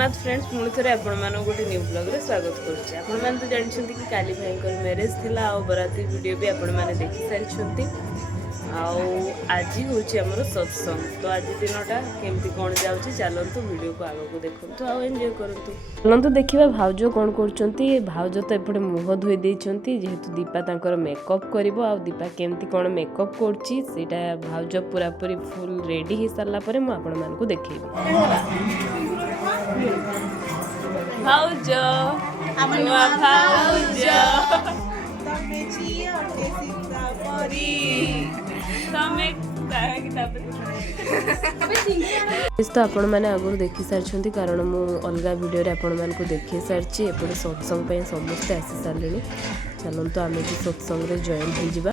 Jagannath friends पुणी थे आपण गोटे न्यू ब्लॉग रे स्वागत करुचे। आपण मैंने तो जानते कि काली भाई मैरेज थिला आ बराती वीडियो भी आपण मैंने देखि सारी। आज हूँ आमर सत्संग। तो आज दिनटा केमती कौन जाऊँगी चलतु वीडियो को आगे देखु आउ एंजॉय करूँ। चलतु देखा भाउज कौन कर भाउज तो एपटे मुह धोई देती जेहेतु दीपा तांकर मेकअप करिवो आ दीपा केमती कौन मेकअप करटा भाउज पूरा पूरी फुल रेडी हो सारा पर मुझे आपण मानक देखेबी। भाउज भाउज तो आपण मैंने आगुरी देखी सारी कारण मु अलग वीडियो रे आपण मानक देखी सारी। एपटे सत्संग समस्ते आसी सारे। चलते आम भी सत्संग जॉइन हो जावा।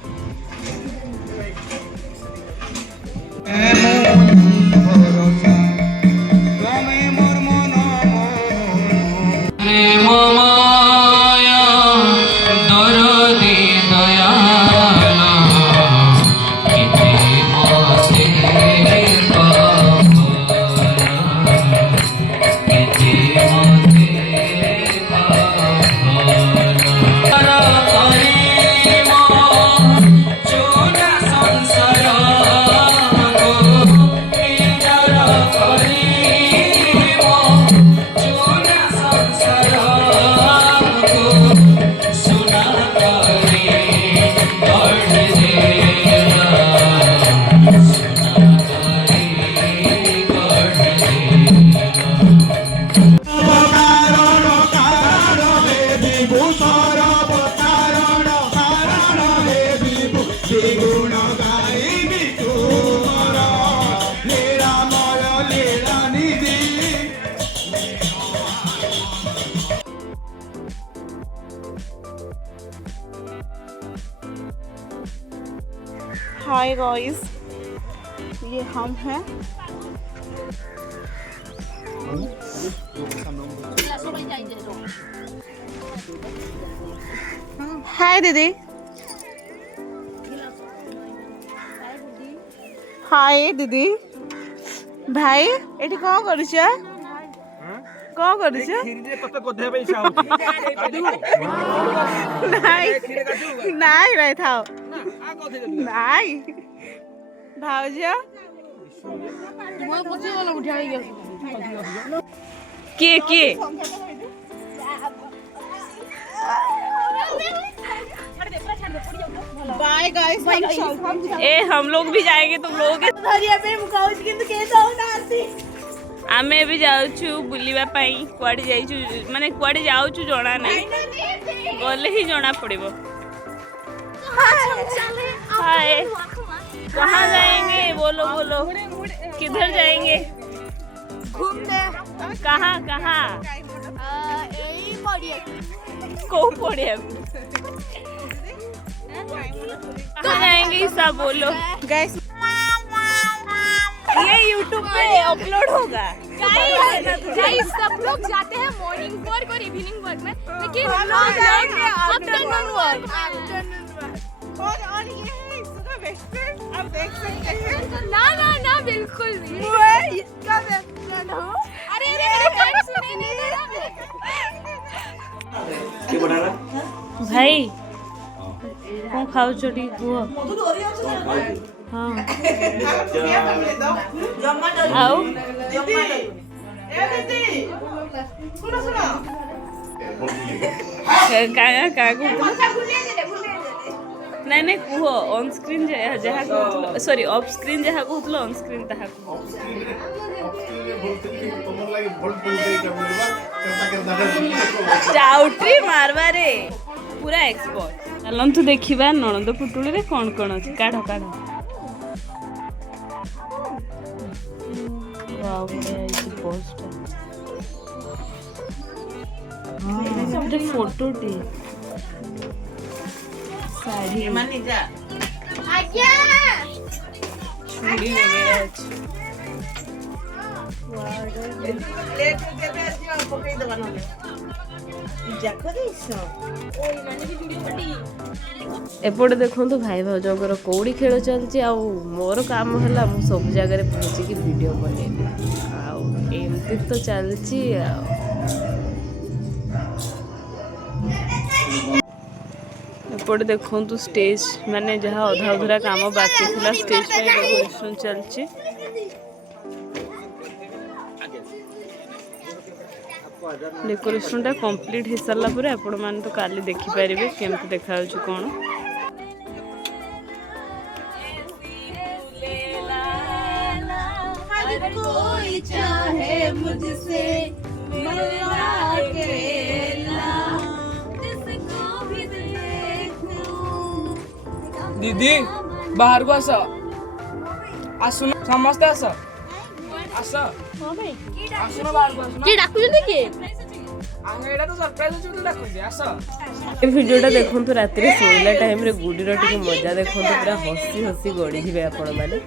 हाय गाइस, ये हम हैं। हाय दीदी। हाय दीदी। भाई एठी कौन करुछ? कौन करुछ? नहीं नहीं थाओ नहीं भाउज के बाय गाइस, ए हम लोग भी जाएंगे तुम लोग आमे भी जाऊँ बुलवा कुआड़े माने कुआड़े जाऊँ जना ना गले ही जना पड़ो। हाय कहाँ जाएंगे बोलो बोलो, किधर जाएंगे घूमने? कहाँ कहाँ को पड़े कहाँ जाएंगे सब बोलो। गाइस ये YouTube पे अपलोड होगा। गाइस सब लोग जाते हैं मॉर्निंग वर्क और इवनिंग वर्क में, लेकिन हम लोग जाएंगे आफ्टरनून वर्क। और ये है इसका बेस्ट फ्रेंड, आप देख सकते हैं। ना ना ना बिल्कुल भी मैं इसका बेस्ट फ्रेंड हूँ। अरे मेरे फ्रेंड सुने नहीं क्या बना रहा भाई कौन खाओ छोटी कुह हाँ आओ नहीं नहीं कुह ऑन स्क्रीन जहाँ कहूँ सॉरी ऑफ स्क्रीन जहाँ कहूँ ऑन स्क्रीन ताहा चाउट्री मारवा रे पूरा एक्सपर्ट। चलतु देखा नणंद पुटुली रे कौन कौन अच्छे काढ़ काढ़। फोटो टे साड़ी चूड़ी वगैरह एपटे देखो भाई भाउजर कौड़ी खेल चलती। मोर काम है सब जगह पहुँचिकी वीडियो बनैबी। एक्टिव तो चलची एपटे देखु स्टेज माने जहाँ अधा अधूरा काम बाकी था स्टेज पे डेकोरेशन चलची डेकोरेशन टा कंप्लीट हो सारा पर आपण मैंने तो काली देखिपारे केमती देखा कौन कोई चाहे मुझसे मिलना अकेला जिसको भी देखूं दीदी बाहर को आस आसुन समस्ते आस आस आसुन बाहर को आसुन की डाकुଛନ୍ତି की आमे एटा तो सरप्राइज अछि तो डाकुछि आस ये वीडियोटा देखो रात शोला टाइम रे गुडीर टिके मजा देखो पूरा हसी हसी गड़ी जी आपण मैंने